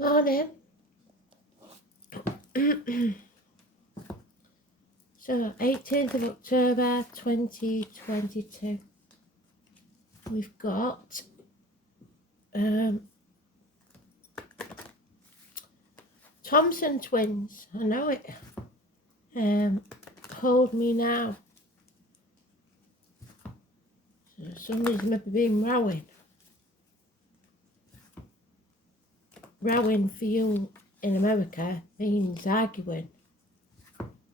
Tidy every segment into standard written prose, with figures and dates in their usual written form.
Morning. So, 18th of October 2022. We've got Thompson twins. I know it. Hold me now. So somebody's maybe been rowing. Rowing for you in America means arguing.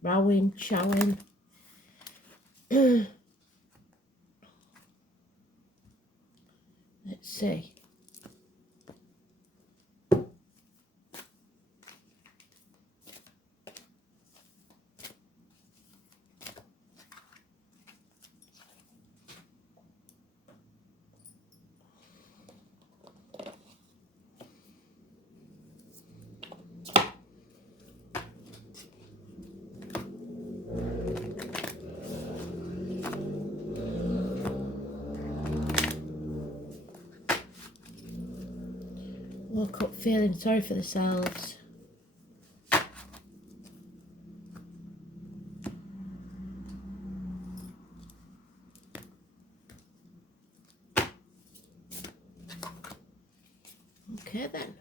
Rowing, chowing. Let's see. Woke up feeling sorry for themselves. Okay then.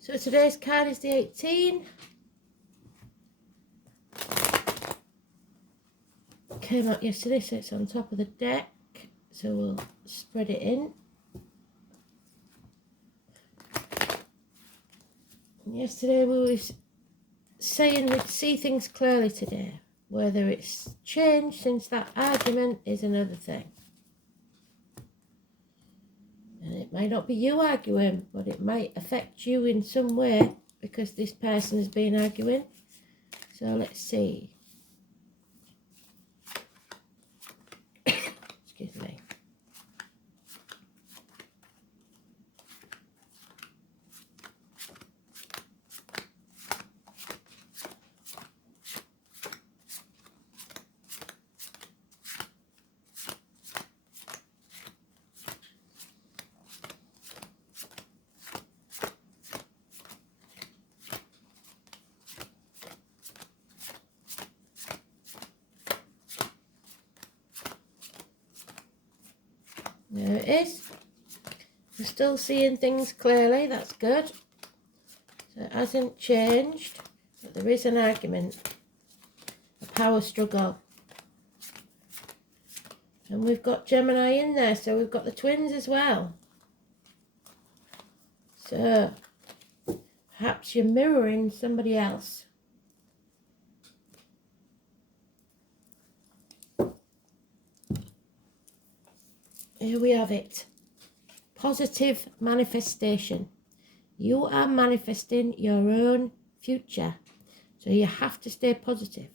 So today's card is the 18. Came out yesterday, so it's on top of the deck. So we'll spread it in. Yesterday we were saying we'd see things clearly today. Whether it's changed since that argument is another thing. And it might not be you arguing, but it might affect you in some way because this person has been arguing. So let's see. Excuse me. There it is. We're still seeing things clearly, that's good. So it hasn't changed, but there is an argument, a power struggle. And we've got Gemini in there, so we've got the twins as well. So perhaps you're mirroring somebody else. Here we have it. Positive manifestation. You are manifesting your own future. So you have to stay positive.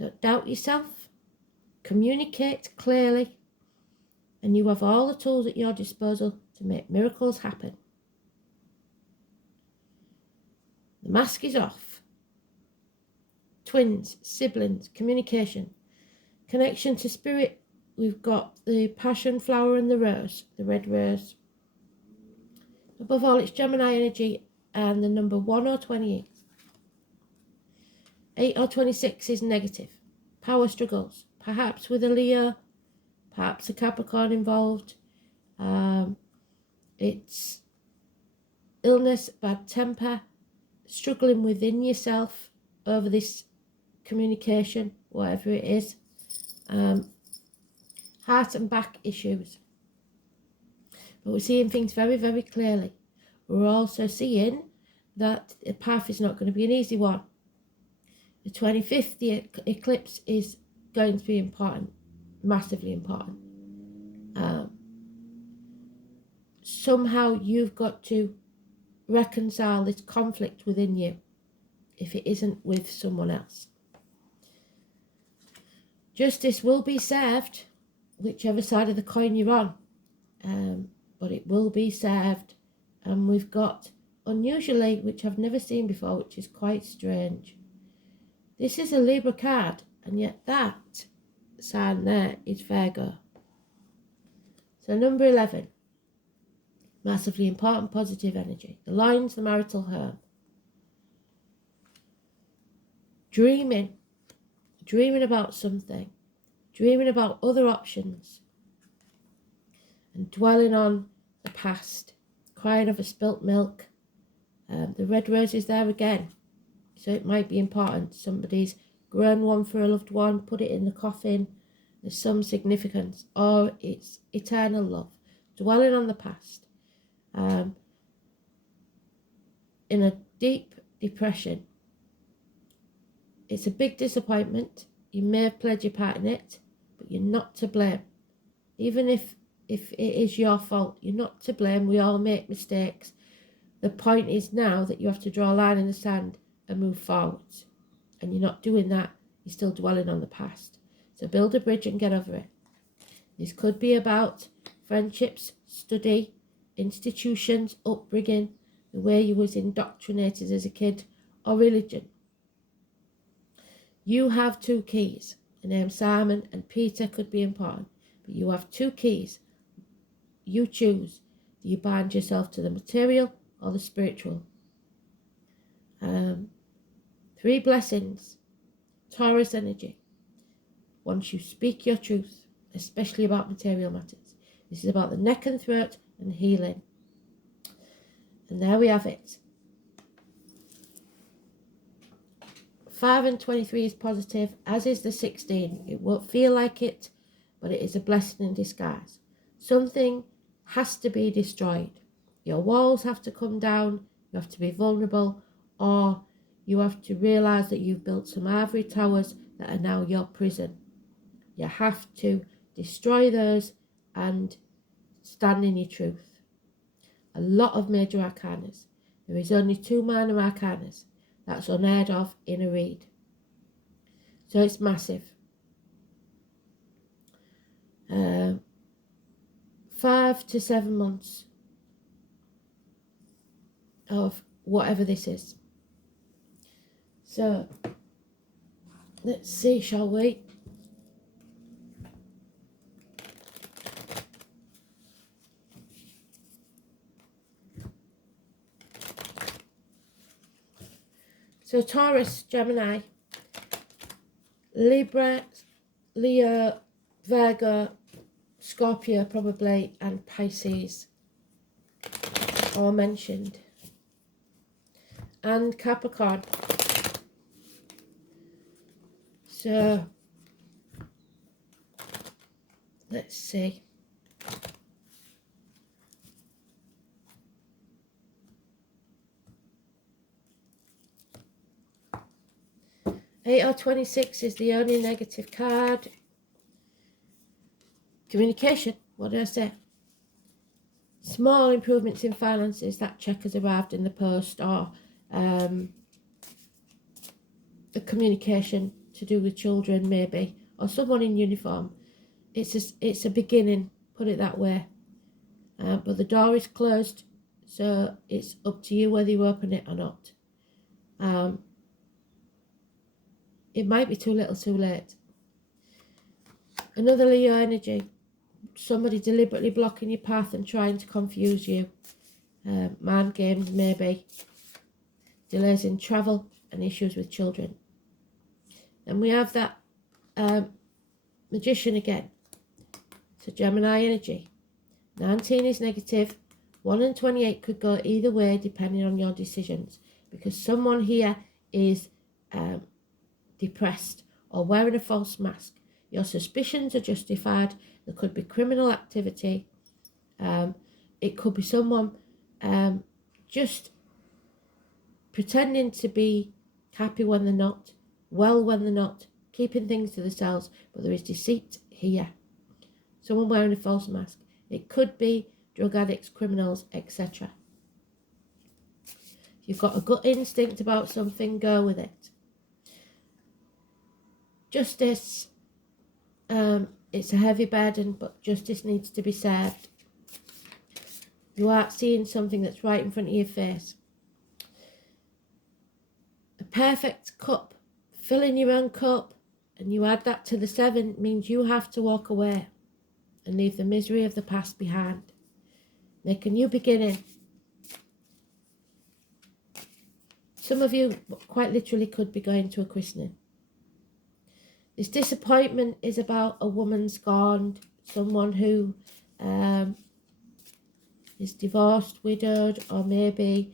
Don't doubt yourself. Communicate clearly. And you have all the tools at your disposal to make miracles happen. The mask is off. Twins, siblings, communication. Connection to spirit. We've got the passion flower and the rose, the red rose. Above all, it's Gemini energy and the number 1 or 28. 8 or 26 is negative. Power struggles, perhaps with a Leo, perhaps a Capricorn involved. It's illness, bad temper, struggling within yourself over this communication, whatever it is. Heart and back issues. But we're seeing things very, very clearly. We're also seeing that the path is not going to be an easy one. The 25th, the eclipse is going to be important, massively important. Somehow you've got to reconcile this conflict within you if it isn't with someone else. Justice will be served, whichever side of the coin you're on, but it will be served. And we've got, unusually, which I've never seen before, which is quite strange. This is a Libra card, and yet that sign there is Virgo. So number 11, Massively important positive energy. The lines, the marital home. Dreaming about something, dreaming about other options, and dwelling on the past, crying over spilt milk. The red rose is there again, so it might be important. Somebody's grown one for a loved one, put it in the coffin. There's some significance, or it's eternal love, dwelling on the past. In a deep depression. It's a big disappointment. You may have played your part in it, but you're not to blame. Even if it is your fault, you're not to blame. We all make mistakes. The point is now that you have to draw a line in the sand and move forwards. And you're not doing that. You're still dwelling on the past. So build a bridge and get over it. This could be about friendships, study, institutions, upbringing, the way you was indoctrinated as a kid, or religion. You have two keys. The name Simon and Peter could be important, but you have two keys. You choose. Do you bind yourself to the material or the spiritual? 3 blessings. Taurus energy. Once you speak your truth, especially about material matters. This is about the neck and throat and healing. And there we have it. 5 and 23 is positive, as is the 16. It won't feel like it, but it is a blessing in disguise. Something has to be destroyed. Your walls have to come down, you have to be vulnerable, or you have to realise that you've built some ivory towers that are now your prison. You have to destroy those and stand in your truth. A lot of major arcanas. There is only 2 minor arcanas. That's unheard of in a read. So it's massive. 5 to 7 months of whatever this is. So let's see, shall we? So Taurus, Gemini, Libra, Leo, Virgo, Scorpio probably, and Pisces, all mentioned. And Capricorn. So, let's see. Eight or 26 is the only negative card. Communication, what did I say? Small improvements in finances, that check has arrived in the post, or the communication to do with children maybe, or someone in uniform. It's a beginning, put it that way. But the door is closed, so it's up to you whether you open it or not. It might be too little, too late. Another Leo energy. Somebody deliberately blocking your path and trying to confuse you. Mind games, maybe. Delays in travel and issues with children. And we have that Magician again. So Gemini energy. 19 is negative. 1 and 28 could go either way depending on your decisions. Because someone here is depressed or wearing a false mask. Your suspicions are justified. There could be criminal activity. It could be someone just pretending to be happy when they're not, well when they're not, keeping things to themselves, but there is deceit here. Someone wearing a false mask. It could be drug addicts, criminals, etc. If you've got a gut instinct about something, go with it. Justice, it's a heavy burden, but justice needs to be served. You are seeing something that's right in front of your face. A perfect cup, filling your own cup, and you add that to the 7, means you have to walk away and leave the misery of the past behind. Make a new beginning. Some of you quite literally could be going to a christening. This disappointment is about a woman scorned, someone who is divorced, widowed, or maybe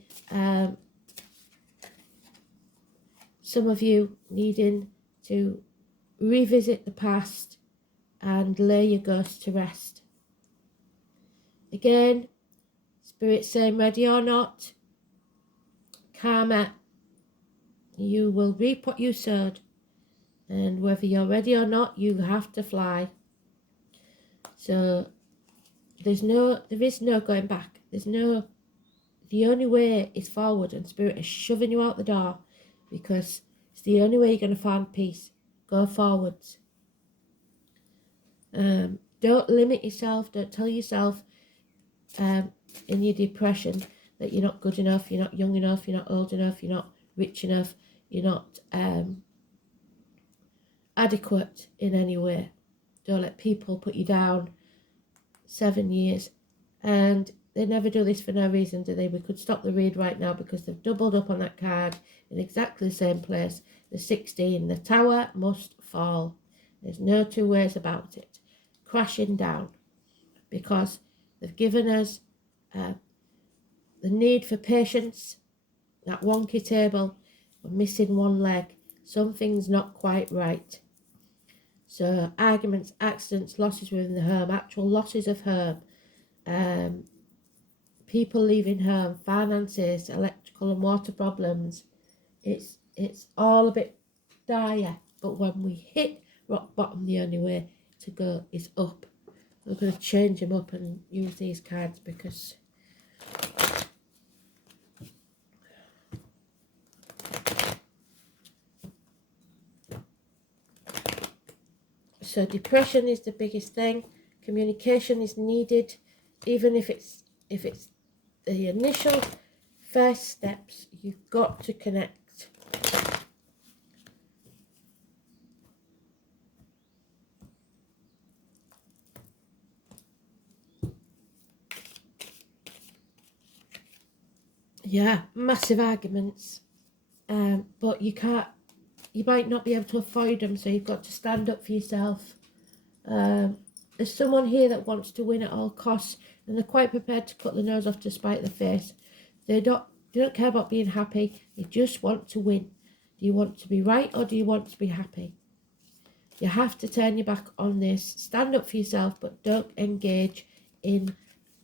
some of you needing to revisit the past and lay your ghost to rest. Again, Spirit saying, ready or not, karma, you will reap what you sowed. And whether you're ready or not, you have to fly. So there is no going back. The only way is forward, and Spirit is shoving you out the door because it's the only way you're going to find peace. Go forwards. Don't limit yourself. Don't tell yourself in your depression that you're not good enough, you're not young enough, you're not old enough, you're not rich enough, you're not adequate in any way. Don't let people put you down. 7 years, and they never do this for no reason, do they? We could stop the read right now because they've doubled up on that card in exactly the same place. The 16, the tower must fall. There's no two ways about it. Crashing down, because they've given us the need for patience. That wonky table, we're missing one leg. Something's not quite right. So arguments, accidents, losses within the home, actual losses of home, people leaving home, finances, electrical and water problems. It's all a bit dire. But when we hit rock bottom, the only way to go is up. We're going to change them up and use these cards because so depression is the biggest thing. Communication is needed, even if it's the initial first steps. You've got to connect. Yeah, massive arguments, but you might not be able to avoid them, so you've got to stand up for yourself. There's someone here that wants to win at all costs, and they're quite prepared to cut the nose off to spite the face. They don't care about being happy. They just want to win. Do you want to be right or do you want to be happy? You have to turn your back on this. Stand up for yourself, but don't engage in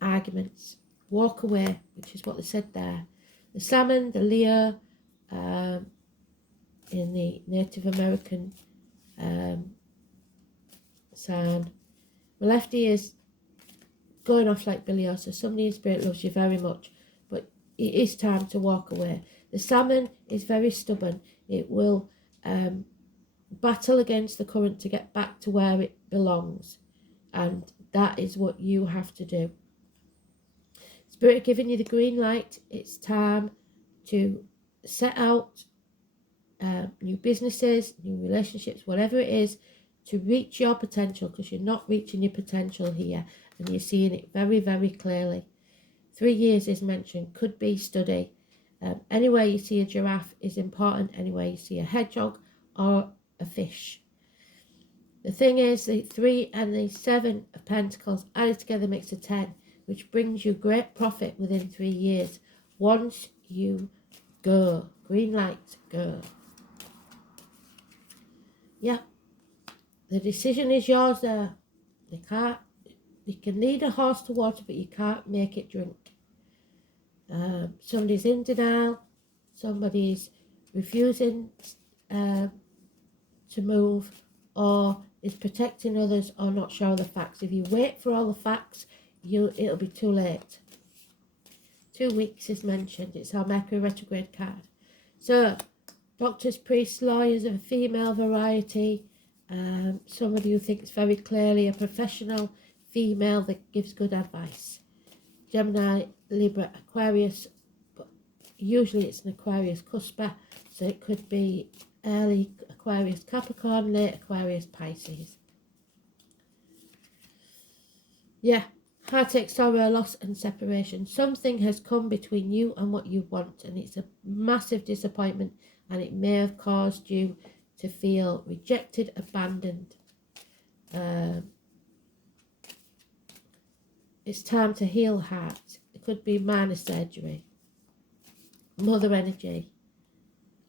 arguments. Walk away, which is what they said there. The salmon, the Leo, in the Native American sign. My lefty is going off like Billy O, so somebody in spirit loves you very much, but it is time to walk away. The salmon is very stubborn. It will battle against the current to get back to where it belongs, and that is what you have to do. Spirit giving you the green light. It's time to set out new businesses, new relationships, whatever it is, to reach your potential, because you're not reaching your potential here, and you're seeing it very, very clearly. 3 years is mentioned, could be study. Anywhere you see a giraffe is important, anywhere you see a hedgehog or a fish. The thing is, the 3 and the 7 of Pentacles added together makes a 10, which brings you great profit within 3 years. Once you go, green light, go. Yeah, the decision is yours there. You can lead a horse to water, but you can't make it drink. Somebody's in denial. Somebody's refusing to move, or is protecting others, or not sure of the facts. If you wait for all the facts, it'll be too late. 2 weeks is mentioned. It's our Mercury retrograde card. So, doctors, priests, lawyers of a female variety. Somebody who thinks very clearly, a professional female that gives good advice. Gemini, Libra, Aquarius, but usually it's an Aquarius cusper, so it could be early Aquarius Capricorn, late Aquarius Pisces. Yeah, Heartache, sorrow, loss and separation. Something has come between you and what you want, and it's a massive disappointment, and it may have caused you to feel rejected, abandoned. It's time to heal heart. It could be minor surgery, mother energy.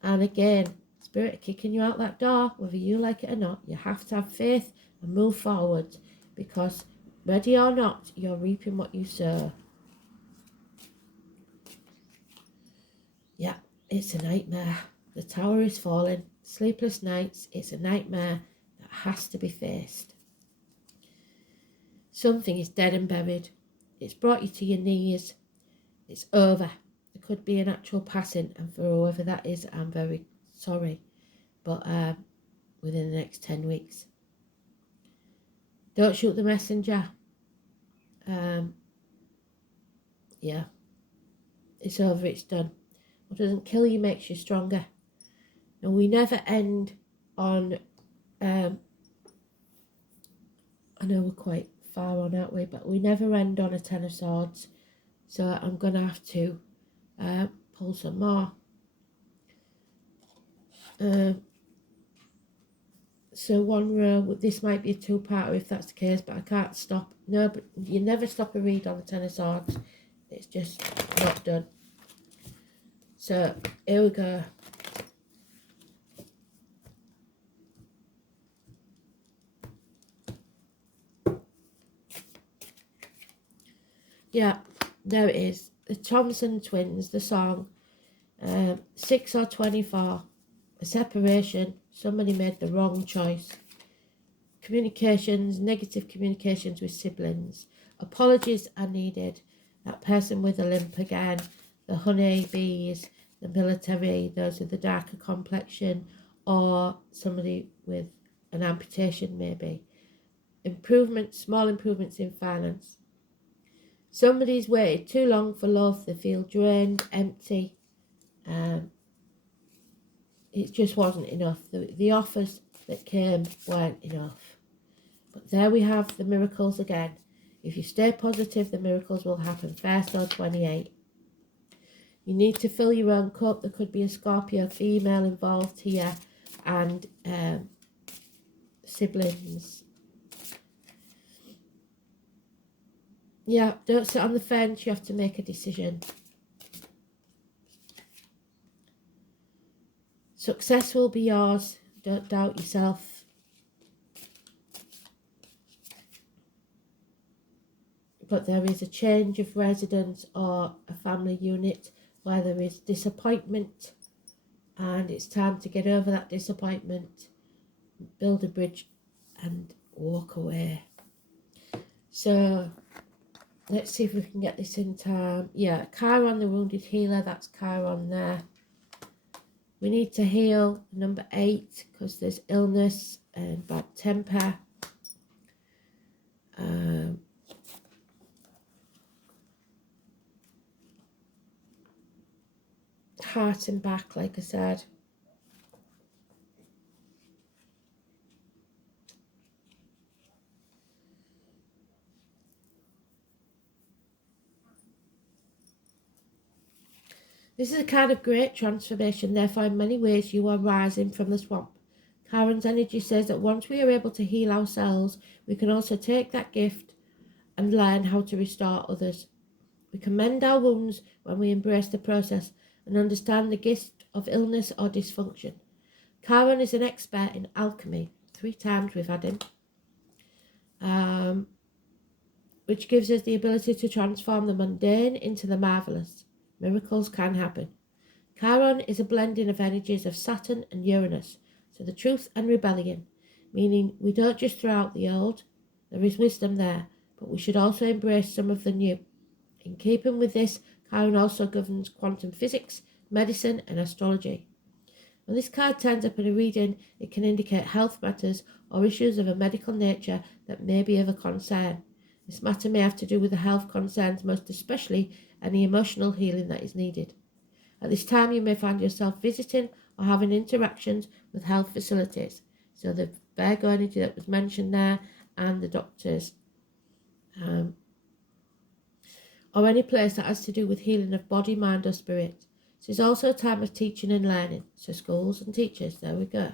And again, spirit kicking you out that door, whether you like it or not. You have to have faith and move forward, because ready or not, you're reaping what you sow. Yeah, it's a nightmare. The tower is falling. Sleepless nights. It's a nightmare that has to be faced. Something is dead and buried. It's brought you to your knees. It's over. It could be an actual passing, and for whoever that is, I'm very sorry. But within the next 10 weeks. Don't shoot the messenger. Yeah. It's over, it's done. What doesn't kill you makes you stronger. And we never end on, I know we're quite far on, aren't we? But we never end on a 10 of swords. So I'm going to have to pull some more. So one row, this might be a two-parter if that's the case, but I can't stop. No, but you never stop a read on the 10 of swords. It's just not done. So here we go. Yeah, there it is. The Thompson twins, the song. 6 or 24. A separation. Somebody made the wrong choice. Communications, negative communications with siblings. Apologies are needed. That person with a limp again. The honey bees, the military, those with the darker complexion, or somebody with an amputation maybe. Improvements, small improvements in finance. Somebody's waited too long for love. They feel drained, empty. It just wasn't enough. The offers that came weren't enough. But there we have the miracles again. If you stay positive, the miracles will happen. 1st or 28. You need to fill your own cup. There could be a Scorpio female involved here, and siblings. Yeah, don't sit on the fence. You have to make a decision. Success will be yours. Don't doubt yourself. But there is a change of residence or a family unit where there is disappointment, and it's time to get over that disappointment, build a bridge and walk away. So let's see if we can get this in time. Yeah, Chiron, the wounded healer, that's Chiron there. We need to heal number 8 because there's illness and bad temper. Heart and back, like I said. This is a kind of great transformation, therefore in many ways you are rising from the swamp. Chiron's energy says that once we are able to heal ourselves, we can also take that gift and learn how to restore others. We can mend our wounds when we embrace the process and understand the gift of illness or dysfunction. Chiron is an expert in alchemy. 3 times we've had him. Which gives us the ability to transform the mundane into the marvellous. Miracles can happen. Chiron is a blending of energies of Saturn and Uranus, so the truth and rebellion, meaning we don't just throw out the old. There is wisdom there, but we should also embrace some of the new. In keeping with this, Chiron also governs quantum physics, medicine and astrology. When this card turns up in a reading, it can indicate health matters or issues of a medical nature that may be of a concern. This matter may have to do with the health concerns, most especially any emotional healing that is needed. At this time, you may find yourself visiting or having interactions with health facilities. So the Virgo energy that was mentioned there and the doctors. or any place that has to do with healing of body, mind or spirit. This is also a time of teaching and learning. So schools and teachers, there we go.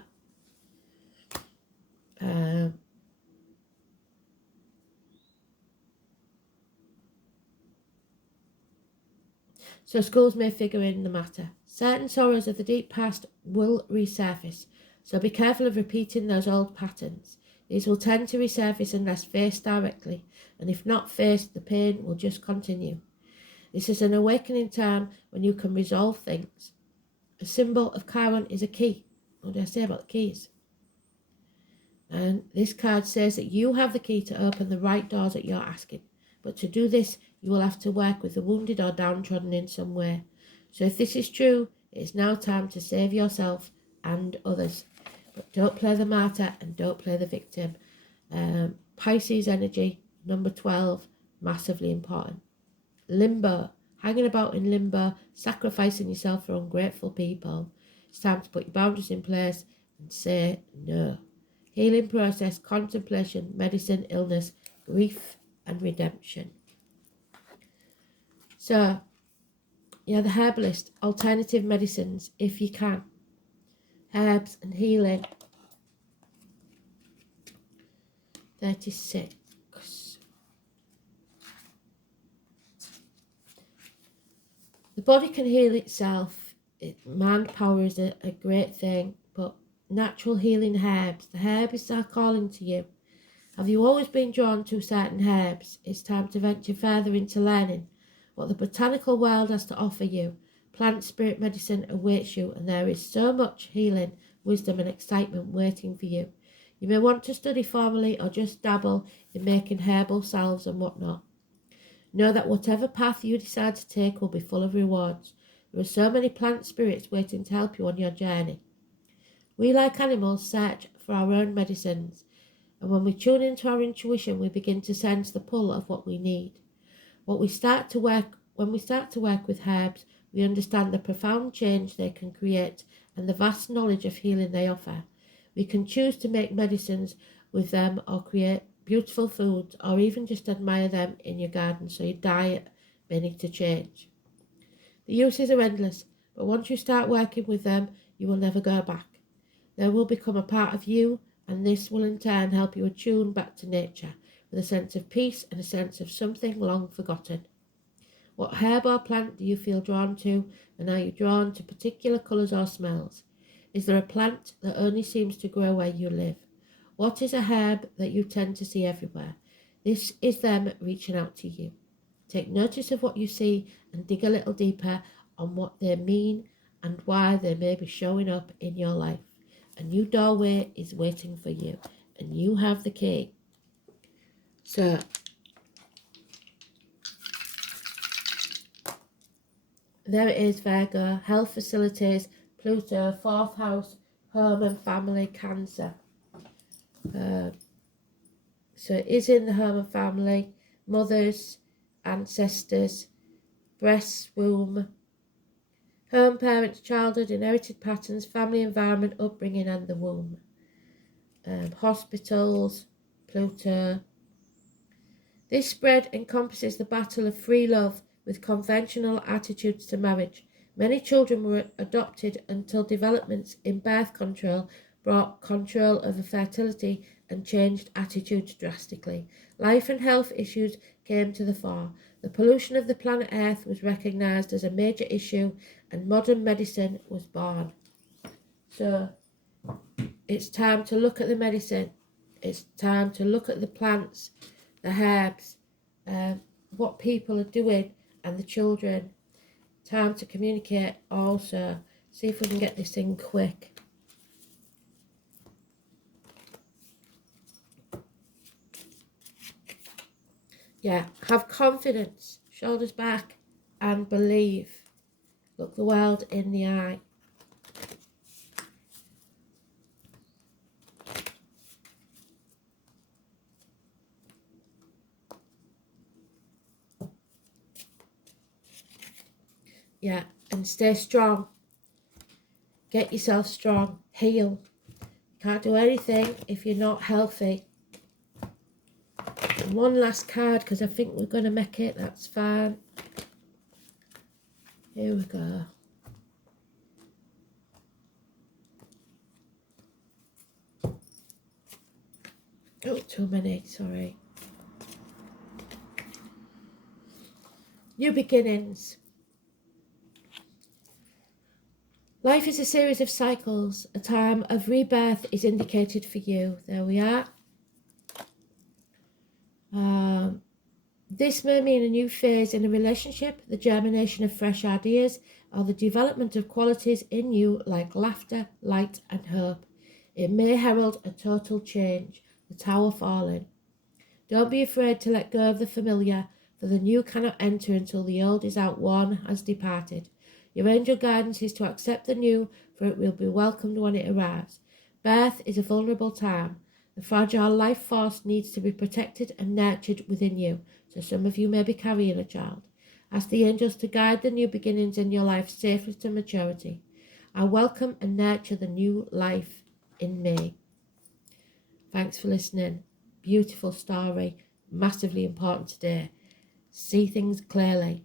So schools may figure in the matter. Certain sorrows of the deep past will resurface, so be careful of repeating those old patterns. These will tend to resurface unless faced directly, and if not faced, the pain will just continue. This is an awakening time when you can resolve things. A symbol of Chiron is a key. What do I say about the keys? And this card says that you have the key to open the right doors that you're asking. But to do this, you will have to work with the wounded or downtrodden in some way. So if this is true, it is now time to save yourself and others. But don't play the martyr and don't play the victim. Pisces energy, number 12, massively important. Limbo, hanging about in limbo, sacrificing yourself for ungrateful people. It's time to put your boundaries in place and say no. Healing process, contemplation, medicine, illness, grief and redemption. So, yeah, the herbalist, alternative medicines if you can. Herbs and healing. 36. The body can heal itself. Mind power is a great thing, but natural healing herbs, the herbs are calling to you. Have you always been drawn to certain herbs? It's time to venture further into learning what the botanical world has to offer you. Plant spirit medicine awaits you, and there is so much healing, wisdom and excitement waiting for you. You may want to study formally or just dabble in making herbal salves and whatnot. Know that whatever path you decide to take will be full of rewards. There are so many plant spirits waiting to help you on your journey. We, like animals, search for our own medicines, and when we tune into our intuition, we begin to sense the pull of what we need. When we start to work with herbs, we understand the profound change they can create and the vast knowledge of healing they offer. We can choose to make medicines with them or create beautiful foods or even just admire them in your garden, so your diet may need to change. The uses are endless, but once you start working with them, you will never go back. They will become a part of you, and this will in turn help you attune back to nature with a sense of peace and a sense of something long forgotten. What herb or plant do you feel drawn to, and are you drawn to particular colours or smells? Is there a plant that only seems to grow where you live? What is a herb that you tend to see everywhere? This is them reaching out to you. Take notice of what you see and dig a little deeper on what they mean and why they may be showing up in your life. A new doorway is waiting for you, and you have the key. So, there it is, Virgo. Health facilities, Pluto, 4th house, home and family, Cancer. So it is in the home and family, mothers, ancestors, breast, womb, home, parents, childhood, inherited patterns, family environment, upbringing and the womb. Hospitals, Pluto. This spread encompasses the battle of free love with conventional attitudes to marriage. Many children were adopted until developments in birth control brought control over fertility and changed attitudes drastically. Life and health issues came to the fore. The pollution of the planet Earth was recognised as a major issue, and modern medicine was born. So, it's time to look at the medicine. It's time to look at the plants, the herbs, what people are doing, and the children. Time to communicate also. See if we can get this thing quick. Yeah, have confidence, shoulders back, and believe. Look the world in the eye. Yeah, and stay strong. Get yourself strong. Heal. You can't do anything if you're not healthy. And one last card, because I think we're going to make it. That's fine. Here we go. Oh, too many, sorry. New beginnings. Life is a series of cycles. A time of rebirth is indicated for you. There we are. This may mean a new phase in a relationship, the germination of fresh ideas, or the development of qualities in you like laughter, light, and hope. It may herald a total change, the tower falling. Don't be afraid to let go of the familiar, for the new cannot enter until the old is outworn, has departed. Your angel guidance is to accept the new, for it will be welcomed when it arrives. Birth is a vulnerable time. The fragile life force needs to be protected and nurtured within you, so some of you may be carrying a child. Ask the angels to guide the new beginnings in your life safely to maturity. I welcome and nurture the new life in me. Thanks for listening. Beautiful story, massively important today. See things clearly.